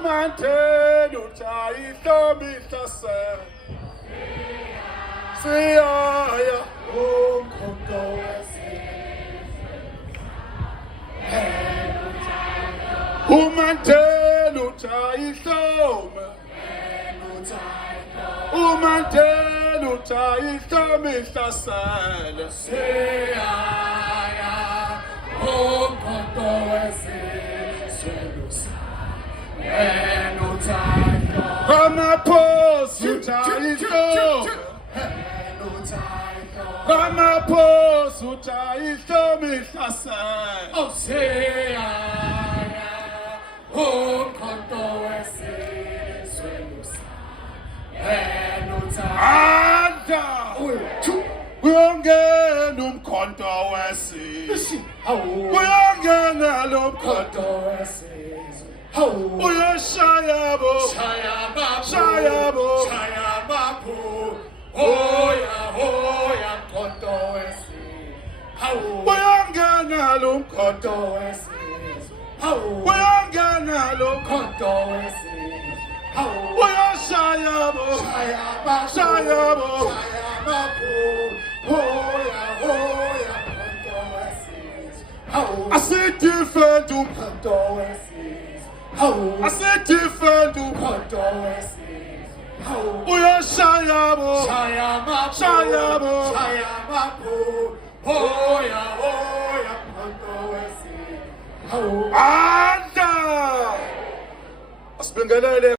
uMkhonto uthayihlobo siyaya uMkhonto uMkhonto uthayihlobo uMkhonto uthayihlobo siyaya uMkhonto Ramaphosa uthayihlobo Ramaphosa uthayihlobo ihlasela siyaya uMkhonto Anda kuyongena uMkhonto wesizwe kuyongena lo uMkhonto uyashaya bo shaya bo hoya Mkhonto kuyongena lo uMkhonto kuyongena lo Mkhonto uyashaya bo shaya bo I said defend uMkhonto I said defend uMkhonto uyashaya bo shaya bo Mkhonto anda asibingelele